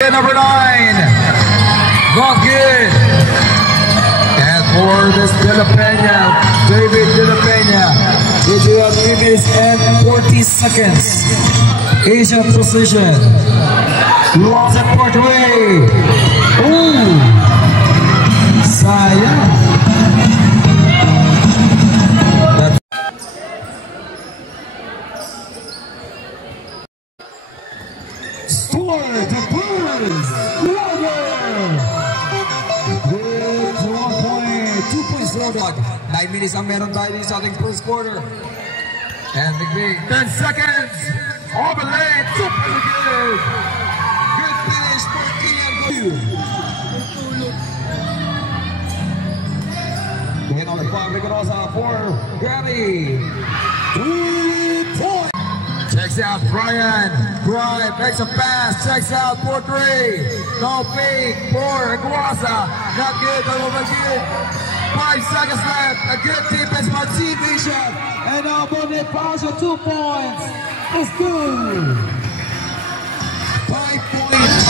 Number 9, not good. And for this De La Peña, David De La Peña, did you have 3 minutes and 40 seconds? Asian position. Lost at Portway. Ooh, sayang. Score the Blues. With 2 points total. 9 minutes ang meron tayo sa ating first quarter. And McVeigh, 10 seconds. Over the lane, super good. Good finish for Kian. Then on the clock, Rigorosa for Gabby. 3 points. Checks out Brian. Brian makes a pass. Checks out for 3. No fake for Aguasa. Not good, but over good. 5 seconds left. A good defense by Team Bishop. And now Bonifacio 2 points. It's good. 5 points.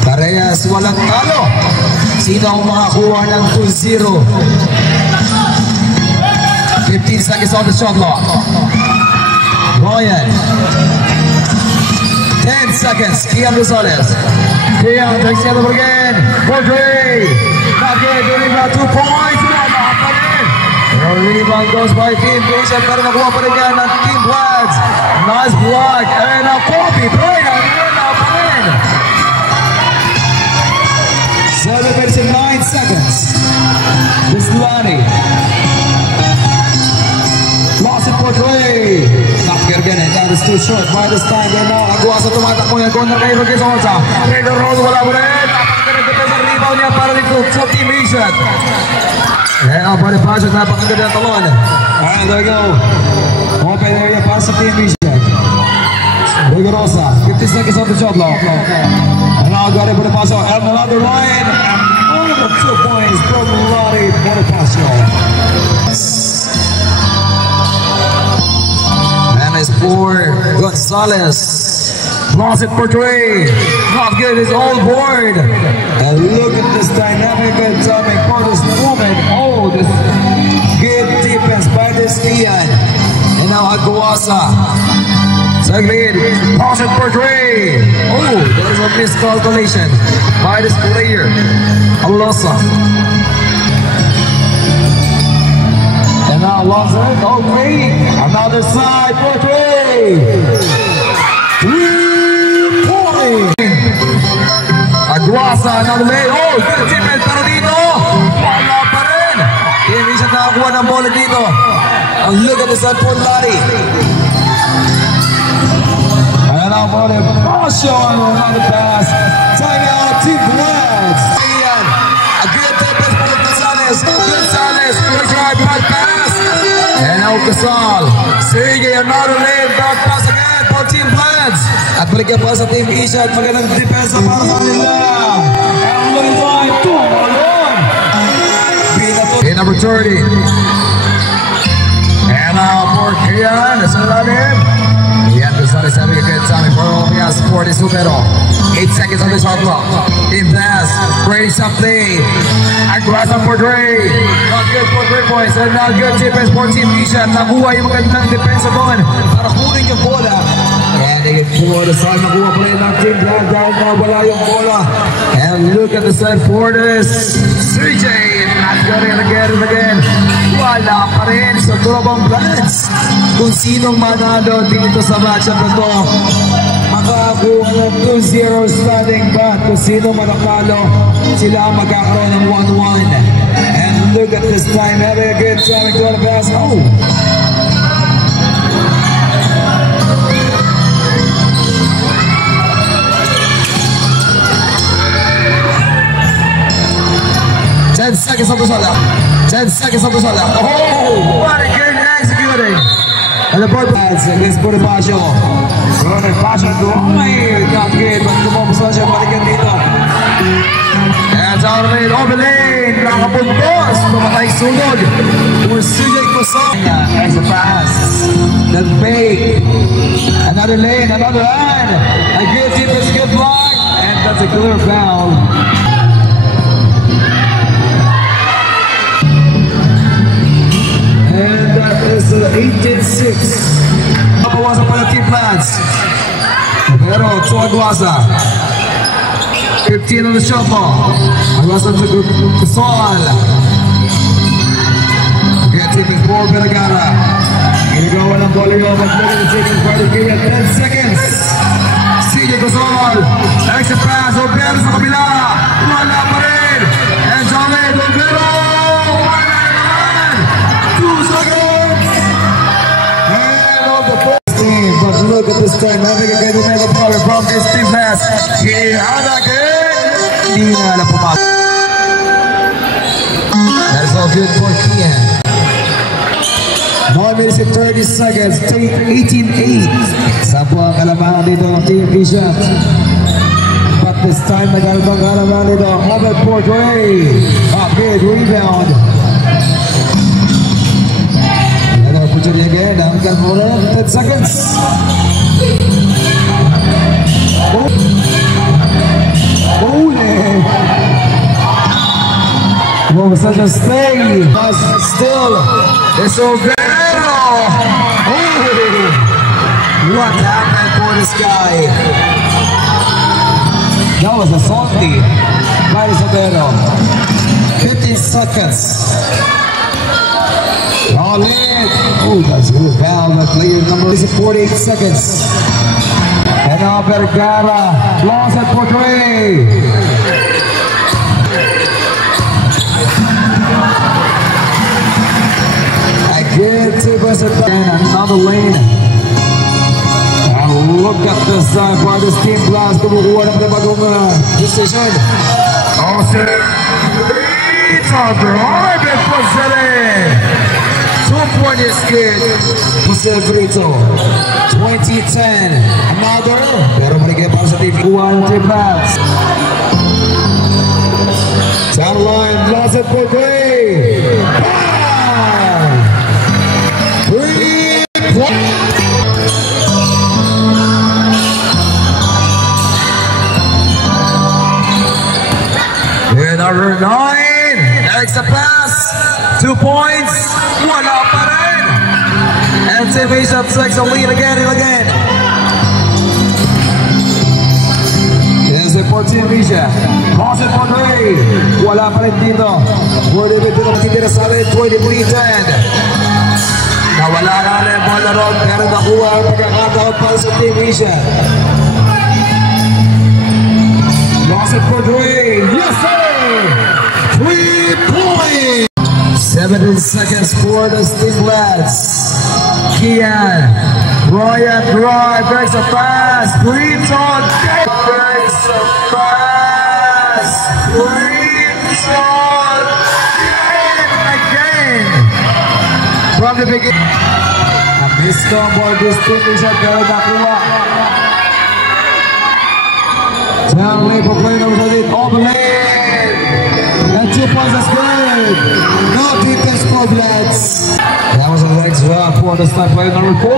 Parehas walang talo. Sino ang makakuha ng 2-0? 15 seconds on the shot clock. Ryan. 10 seconds. Kian Rosales. Kian takes the other again. For Dre. Not good. The rebound 2 points. The rebound goes by Team Bishop. Pero nakuha pa rin yan ng Team Bloods. Nice block. And a copy. Brian. Celebration 9 seconds. Bislani. Lost it for Dre. Not good again. That is too short by this time. Then now, Aguasa tumatakbo yan. Corner kay Rodriguez Orta. Pedro Rose wala mo rin. Napakaganda defense ang rebound niya para dito sa Team Bishop. And now, Bonifacio, napakaganda ng talon. And there you go. Open area para sa Team Bishop. Rigorosa. 50 seconds on the shot clock. And now got it Bonifacio. And another line. And 2 points from Lottie Bonifacio. And it's for Gonzalez. Lost it for Dre. Not good, it's all board. And look at this dynamic and timing for this woman. Oh, this good defense by this Kian. And now Aguasa. Saglit. Toss it for Dre. Oh, there's a miscalculation by this player. Alosa. And now lost it. Oh, great. Another side for Dre. 3 points. Aguasa, another lane. Oh, good defense pero dito. Wala pa rin. Hindi siya nakakuha ng bola dito. And look at this for Lari. And now Bonifacio on another pass. Time out, Team Bloods. A good defense for Gonzalez. Gonzalez, try back pass. And now Casal. Sige, another lane, back pass again for Team Bloods. At balik pa sa Team Isha at magandang depensa para sa kanila. And look at line, 2 more on. Okay, number 30. And now for Kian, it's a run-in. Kian Gonzalez having a good time for Omias for this Supero. 8 seconds on the shot clock. In pass, Brady some play. Aguasa for Dre. Not good for 3 points. And not good defense for Team Isha. Nakuha yung magandang depensa doon para kunin yung bola. And they get for the side nakuha pa rin ng Team Bloods dahil nawala yung bola. And look at the side for this CJ. Not good again and again. Wala pa rin sa Turabang Bloods. Kung sinong manalo dito sa matchup na to, makakuha ng 2-0 standing back. Kung sino manakalo, sila magkakaroon ng 1-1. And look at this time, having a good time to the pass. Oh! Seconds on the shot. 10 seconds on the shot. Oh, what a good executing. And the Bonifacio against Bonifacio. Bonifacio, oh my, not good, but kumapos na siya balikan dito. And down the lane, open lane, nakabuntos, tumatay sunod for CJ Cosong. There's a pass, then fake, another lane, another line, a good defense, good block, and that's a clear foul. And that is 18-6. Nabawasan pa ng team plans. Pero to Aguasa. 15 on the shot ball. Aguasa to Gasol. Again, taking 4 Vergara. Ginagawa ng Bolero. But taking part of the game at 10 seconds. CJ Gasol. Extra pass. Obero sa kabila. Wala pa rin. And Jolene Obero. But look at this time, having a good mega power from this team pass. That is all good for Kian. 1 minute and 30 seconds, 18-8. Sampo ang kalamangan dito ng Team Vision. But this time, nagkalabang kalamangan dito. Robert Portway. A big rebound. Opportunity again, Duncan Moore, 10 seconds. What was such a stay? Still, it's Overo. What happened for this guy? That was a salty by Overo. 15 seconds. All in. Oh, that's a good foul. That player number is 48 seconds. And now Vergara lost at Portray. Again, Tibas at another lane. And look at this time for this team blast. Kumukuha ng bagong decision. Austin. It's on the orbit for Zele. 2-point is good. Jose Brito. 2010. Another. Pero maligay para sa team. One team pass. Down line. Lost it for Gray. 3 points. And number 9. Extra pass. 2 points. Wala pa rin. And Vision takes a lead again and again. This is for Team Vision. Lost it for Ray. Wala pa rin dito. Pwede dito na matitira sa atin. 23-10. Nawala na rin ang bola ron. Pero nakuha ang pagkakataon para sa Team Vision. Lost it for Ray. Yes, sir! 3 points. 17 seconds for the Steam lads. Kian, Ryan, breaks a pass, breathes on, breaks a pass, breathes on, again. From the beginning. A miscombo, this team is at the nakuha. Down lane for playing over the open lane. And 2 points, that's good. No defense for Bloods. That was a legs drop for the start player number 4.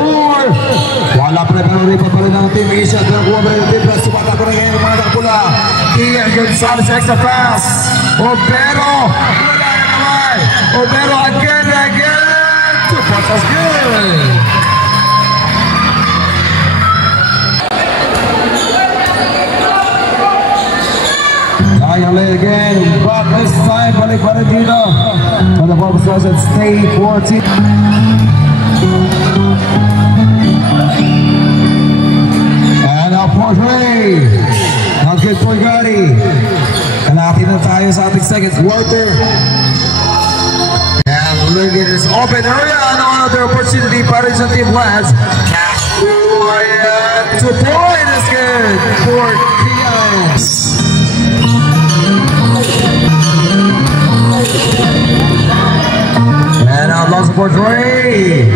Wala pa rin pero ripat pa rin ng Team Asia. Nakuha pa rin ng Team Bloods. Sumata ko na ngayon mga nakapula. Ian Gonzalez extra pass. Obero. Wala na naman. Obero again and again. 2 points, that's good. Ayale again, but this time balik pa rin dito. For the ball was at stay 14. And now Portray. Now good for Gary. Kalahati na tayo sa ating seconds. Walter. And look at this open area. Another opportunity para sa team lads. 2 point is good for Kians. And now long support Ray.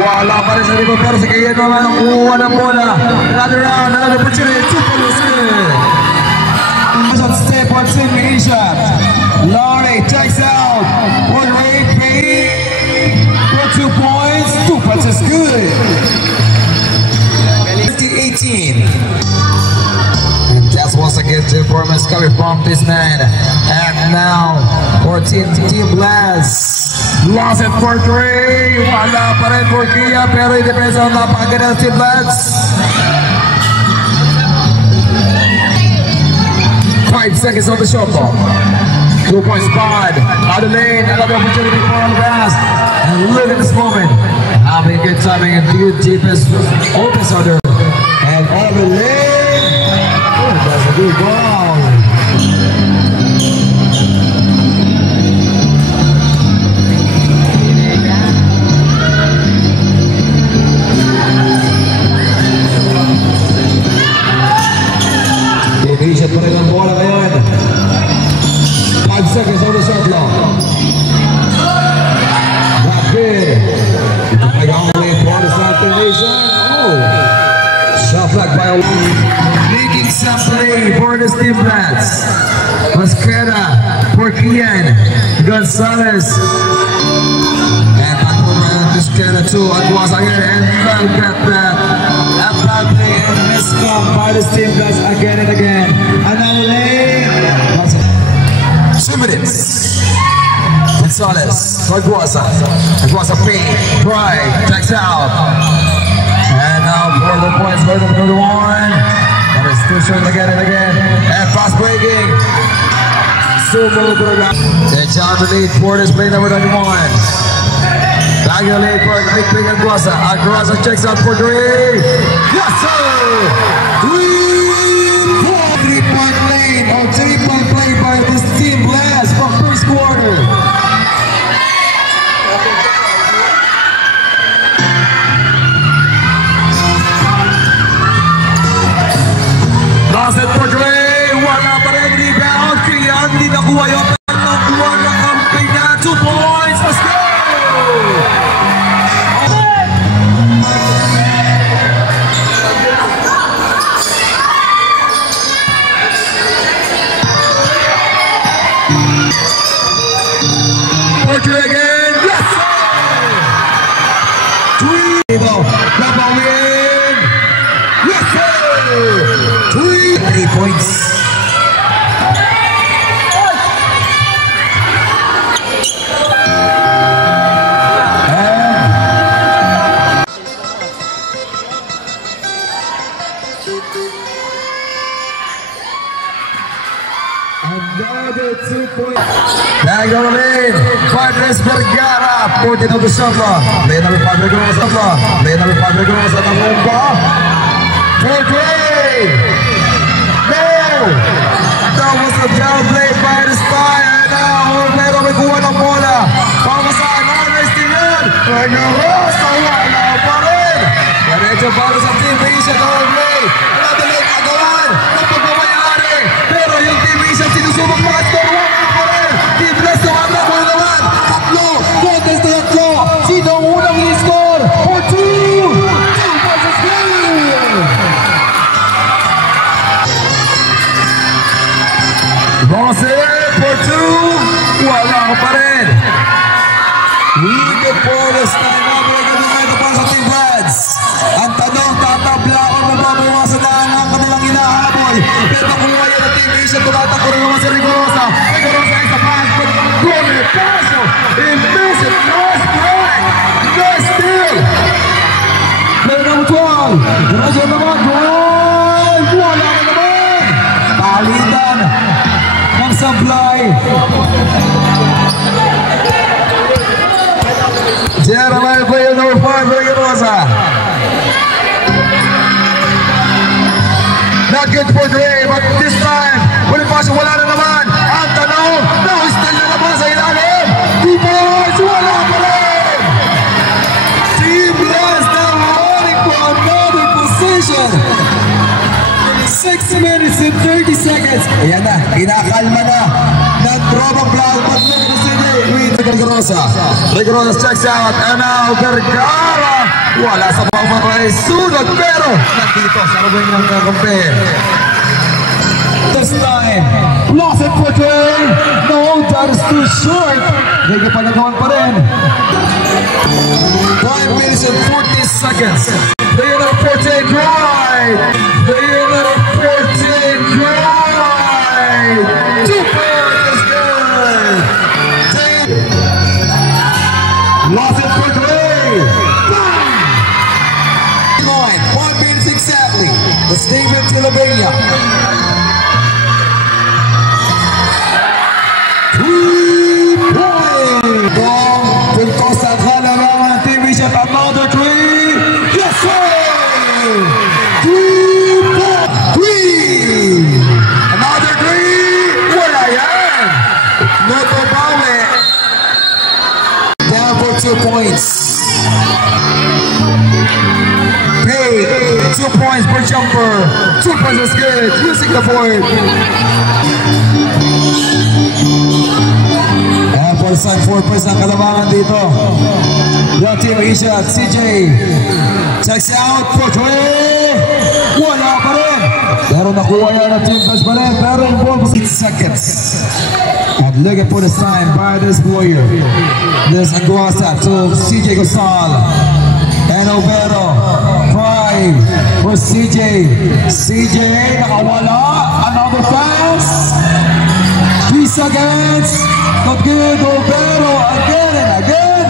Wala pa rin sa likod pero si Kian naman ang kuha ng bola. Another round, another opportunity. 2 points is good. Step Team Asia. Laurie checks out. One rate paid for 2 points. 2 points is good. 50-18. And that's once again the performance coming from this man. And now for Team Blast. Lost it for 3. Wala pa rin for Kia, pero i-depends on napakaganda ng Team Blast. 5 seconds on the shot clock. 2 points spot. Out of lane. Another opportunity for all Blast. And look at this moment. Having a good timing and good deepest opens under. And all the lane. Oh, that's a good ball. Division pa rin ang bola ngayon. 5 seconds on the shot clock. Rapid. Ito pa yung lane for the South Nation. Oh. Shot flag by making some play for the Team Blast. Masquera for Kian Gonzalez. And Masquera too. Adwas again. And look at that. That bad play and miscom by the Team Blast again and again. Another lane. 2 minutes. Gonzalez. Aguasa P. Try. Checks out. And now for the points for the third one. And it's too short again and again. And fast breaking. Sumo Burga. And John the lead for this play number 91. Back in the lead for the big play Aguasa. Aguasa checks out for 3. Yes, sir! 3-point lane or 3-point play by this Team Blast from first quarter. Lost it for Dre. Wala pa rin rebound. Kaya hindi nakuha yung nakuha ng kampi niya. 2 points. Let's go! For Dre again. Yes, sir! 3. Double win. Yes, sir! 3 points. Another 2 points. Back on the lane. Padres Vergara. 14 of the shot clock. Lane number 5 Regrosa. Lane number 5 Regrosa. Tamumba. For Dre. No! That was a down play by the Star. And now, pero may kuha ng bola. Para sa Anonymous team yan. Regrosa. Wala pa rin. Diretso para sa Team Asia. Down play. Another lane. Agawan. Napagmamayari. Pero yung Team Asia sinusubok mga Star. Wala pa rin. Team Blast tumanda ko naman. Tatlo. Contest na tatlo. Sino ang unang i-score? For 2. 2 versus 3. Rossi for 2. Wala pa rin. Lead for this time. Mabalik para sa Team Blast. Ang tanong, tatabla o mababawasan na ang kanilang hinahabol. Pero kumuha yan ang Team Asia. Tumatakbo rin naman si Rigorosa. Rigorosa ay sa pass. But Gomez Paso. Miss it. Nice break. Nice steal. Play number 12. Rigorosa naman. Drive. Wala ka naman. Palitan ng supply. Jeremiah player number 5 Rigorosa. Not good for Dre, but this time, Bonifacio wala na naman. Ang tanong, no, still na naman sa ilalim. 2 points, wala pa rin. Team Blast now running for another position. 6 minutes and 30 seconds. Ayan na, kinakalma na ng Trovang Blau. Pag-look na sila, Rigorosa. Rigorosa checks out, and now Vergara. Wala sa pangmamay, sunod, pero nandito sa rubing ng kakampi. this time. Lost it for Trey. No, that is too short. Hindi pa nagawan pa rin. 5 minutes and 40 seconds. Player number 14 drive. Player number 14 drive. 2 points is good. Lost it for Trey. 5 minutes exactly. The Stephen Tilabenia. 3 points. From Costa Cala, Team Bishop, another 3. Yes, sir. 3 points. Another 3. Wala yan. Noto Bawe. Down for 2 points. Hey, 2 points per jumper. 2 points is good. Using the board. And for side 4 points ang kalamangan dito. Yung Team Asia, CJ. Checks out for 3. Wala pa rin. Pero nakuha yan ang Team Best pa rin. Pero involved 6 seconds. And looking for the sign by this player. This Aguasa to CJ Gosal. And Overo. 5 for CJ. CJ nakawala. Another pass. 3 seconds. Not good. Overo again and again.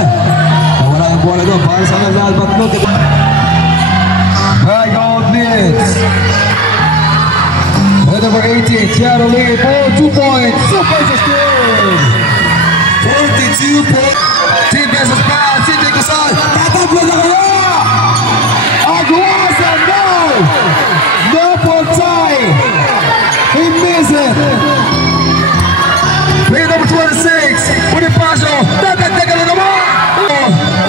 Nawala yung bola doon. Para sa nalal. But look at that. Back on this. Number 18. Seattle lead. 2 points. 2 points is good. 42 points. Team versus pass. CJ Gosal. Tatabla na kaya. Aguasa, no! No for tie! He missed it! Player number 26, Bonifacio, tatagtagal na naman!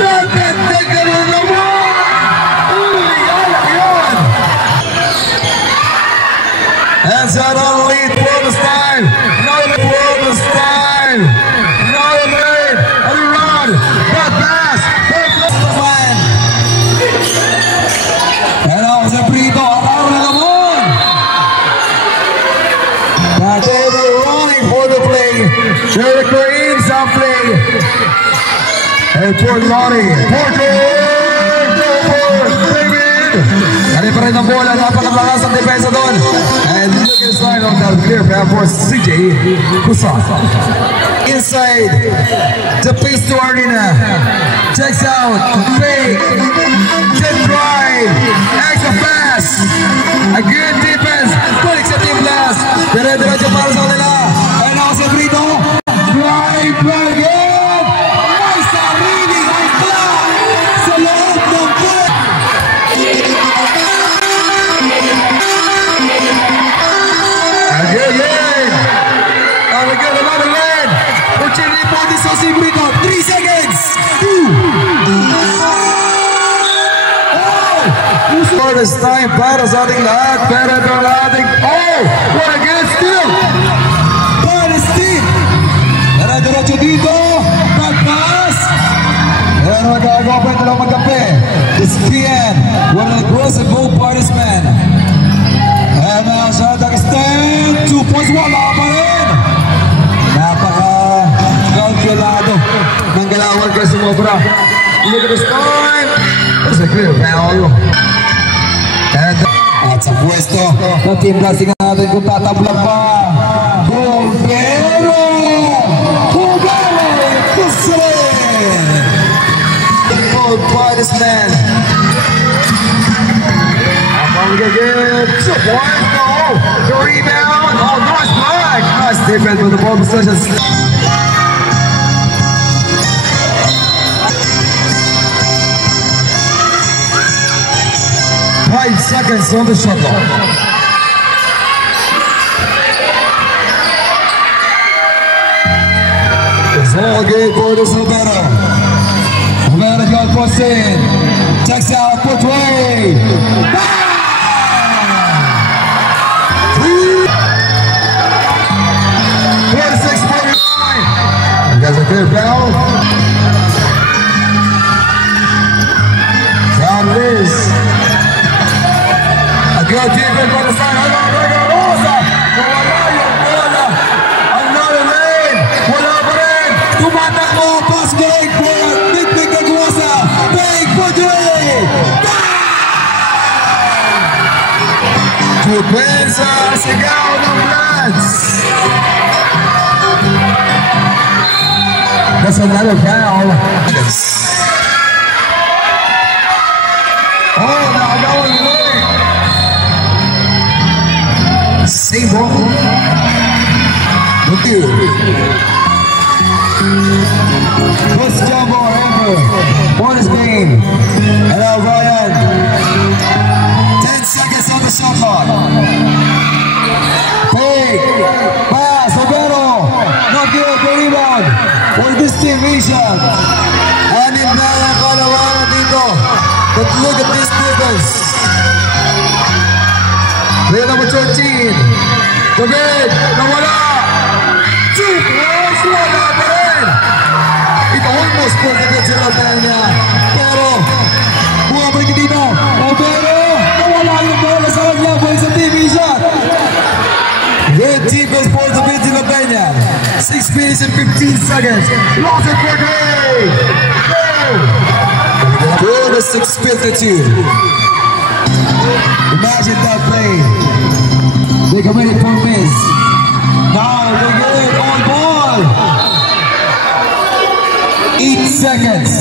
Tatagtagal na naman! Alak yun! And that on lead, bonus time! Another bonus time! Another lead! Another run! That pass! Take the plan! And now Jose Brito, araw na naman! But they were running for the play. Jericho Green's on play. And for Lonnie, David! Ano pa rin ang bola, napakalakas ang depensa doon. And look inside on that clear path for CJ Kusa. Inside the Pisto Arena. Checks out, fake, jet drive, extra pass, a good defense, balik sa team blast. Dire-diretso para sa kanila. And now si Brito, drive again. May sariling angkla sa loob ng play. Again. Again, another red. Opportunity for this si Brito. 3 seconds. 2. For this time para sa ating lahat. Pero ito ang ating... Oh! What a good steal! Para Steve! Diretso dito. Pagpas! Pero nagagawa pa ito lang magkape. It's PN. What an aggressive both parties, man. And now sa Dagestan. 2 points. Wala pa rin. Napaka-calculado ng galawan kay sumobra. Look at this time. That's a clear foul. At sa pwesto ng team blasting natin kung tatabla pa. Bombero! Bombero! Kusin! The boat by this man. I'm going to get 2 points. No! The rebound. Oh, nice block. Nice defense with the ball possession. 5 seconds on the shot clock. It's all good for this Alberta. Alberta got crossed in. Checks out for Trey. 46-49. There's a clear foul. Down Liz. A good defense by the side. Rosa. Pupensa, sigaw ng Bloods. That's another foul. Oh, nakagawang muli. Same ball. Look you. First jump ball ever for this game. Hello, Ryan. 10 seconds on the shot clock. Big pass, Roberto. Not good, the rebound. For this team, Rishad. And in Bala Kalawana dito. But look at this difference. Player number 13. David, nawala. Two points, wala pa rin. It almost put the good sila tayo niya. Pero, bumabalik dito. Pero, nawala yung bola sa kanya. Boy sa team, Rishad. Good defense for the bid in Albania. 6 minutes and 15 seconds. Lost it for Gray. For the 6:52. Imagine that play. They committed for miss. Now they get it on ball. 8 seconds.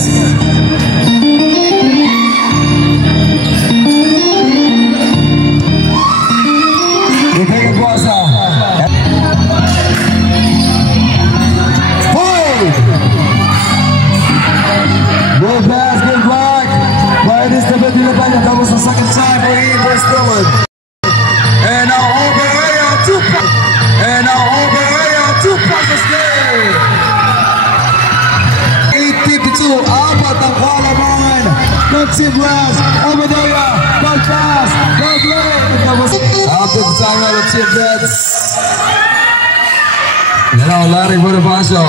They take a pass out. Good pass, good block. By this David Vilapanya. That was the second time for him for Spillman. And now Oberaya, 2 points. And now Oberaya, 2 points this game. 8:52. Apat ang kalamangan ng Team Blast. Oberaya, bag pass, bag leg. After the time of the Team Blast. And now Larry Bonifacio.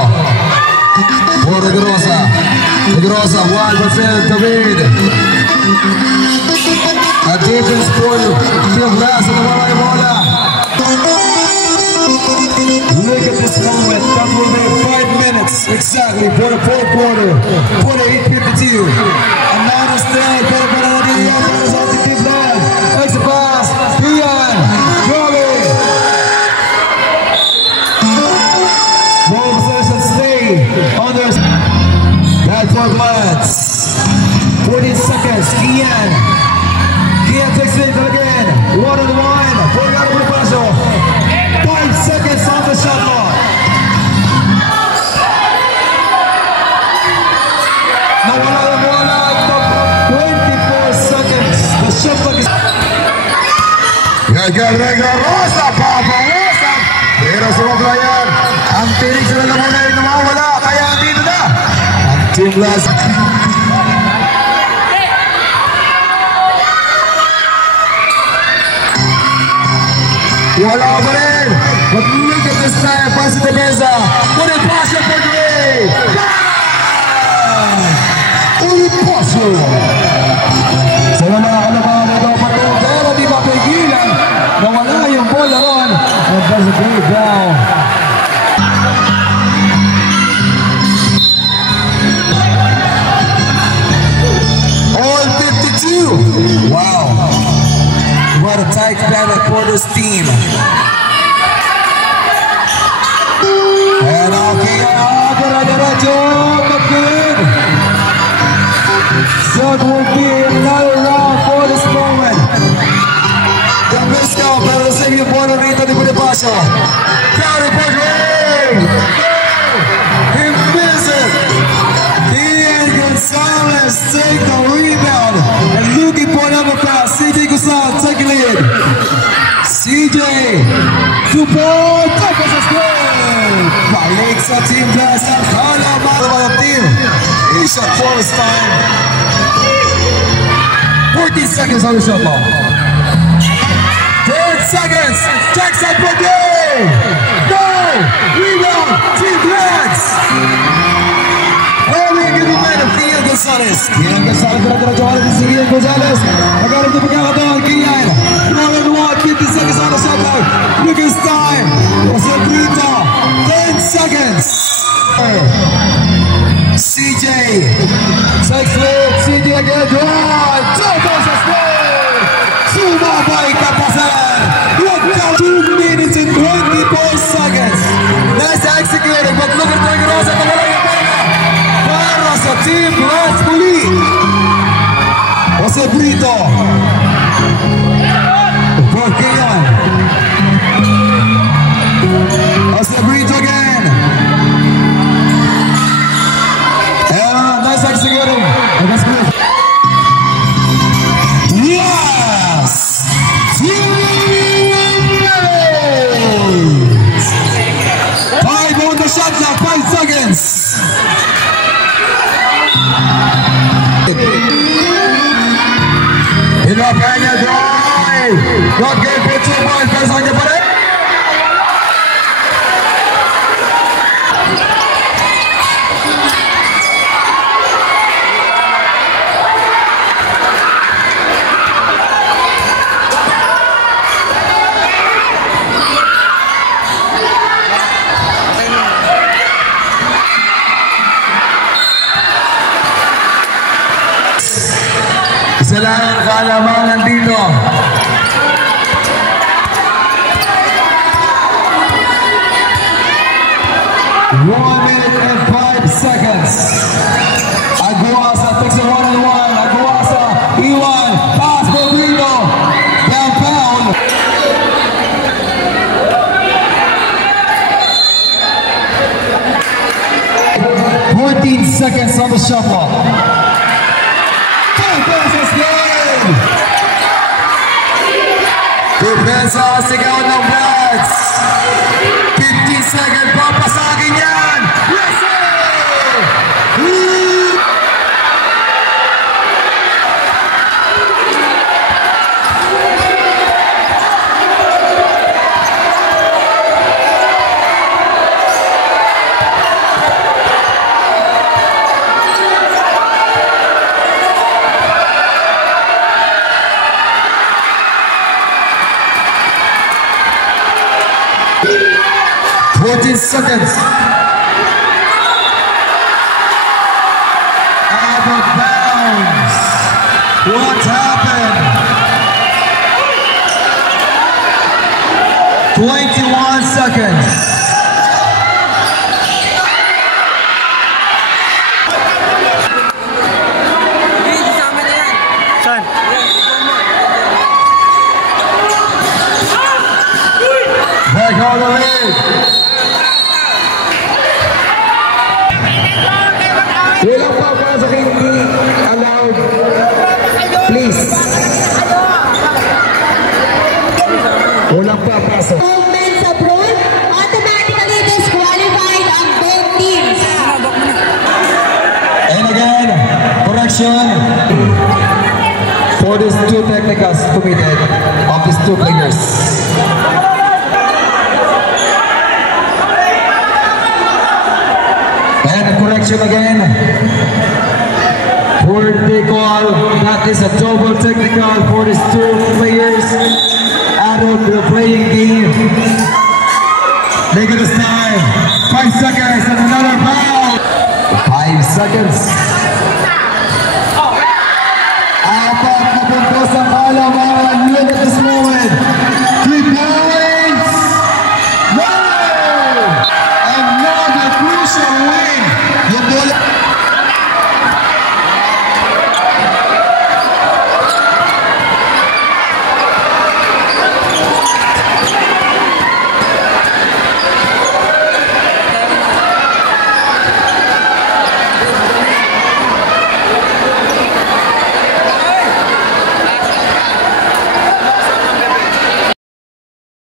For Negrosa. Negrosa, wide for David. A defense for Team Blast and the Malay Bola. Look at this moment. That will be 5 minutes exactly for the fourth quarter. For the 8:52. And now the stand for the Panadilla. There's all the Team Blast. Makes the pass. Ian. Robbie. Ball possession stay on their. That for Bloods. 14 seconds. Ian. Ian takes it again. 1-on-1. For Larry Bonifacio. 5 seconds on the shot clock. Nawala yung bola. 24 seconds. The shot clock is. Gagal Rosa. Papa Rosa. Pero sumablayan. Ang tinig sila na muna yung nawawala. Kaya dito na. Ang Team Blast. Wala pa rin. But look at this time. Pass it to Beza. Bonifacio for Gray. Bonifacio. Sa mga kalamangan na daw pati. Pero di mapigilan. Nawala yung bola ron. And there's a great down. All 52. Wow. What a tight battle for this team. And okay, diretso, but good. So it will be another round for this moment. Gambisco, pero sa iyo po na rito ni Bonifacio. Carry for Gray. He misses. Ian Gonzalez take the rebound. And looking for another pass. CJ Gonzalez taking lead. CJ. Support. That was a score. Balik sa Team Blast. Ang kalamangan ng team. Isha Forest time. 14 seconds on the shot clock. 10 seconds. Jackson for Gray. No. Rebound. Team Blast. Only a given man of Ian Gonzalez. Ian Gonzalez diretso si Ian Gonzalez. Nagkaroon ng pagkakataon. Ian. 50 seconds on the shot clock. Lucas time. Jose Brito. 10 seconds. CJ. Takes lead. CJ again. Drive. Two passes. Sumabay ka pasan. Brito. For Keon. Jose Brito again. And nice executing. That's good. Yes! 5 on the shot clock, 5 seconds. Inapanya drive. Not good for 2 points. Press on your body. Isa lang ang kalamangan dito. One minute and 5 seconds. Aguasa takes a 1-on-1. Aguasa, Iwan, pass for Brito. Downtown. 14 seconds on the shot clock. Depensa, sigaw ng Bloods. 50 seconds, papasagin yan. Yes, sir! Seconds. Out of bounds. What happened? 21 seconds. Back all the way. Walang papasok, hindi allowed. Please. Walang papasok. Movements abroad, automatically disqualified ang both teams. And again, correction for these 2 technicals committed of these 2 players. Correction again. For the call, that is a double technical for these 2 players out of the playing game. Look at this time. 5 seconds and another foul. 5 seconds. Apat na puntos ang kalamangan. Look at the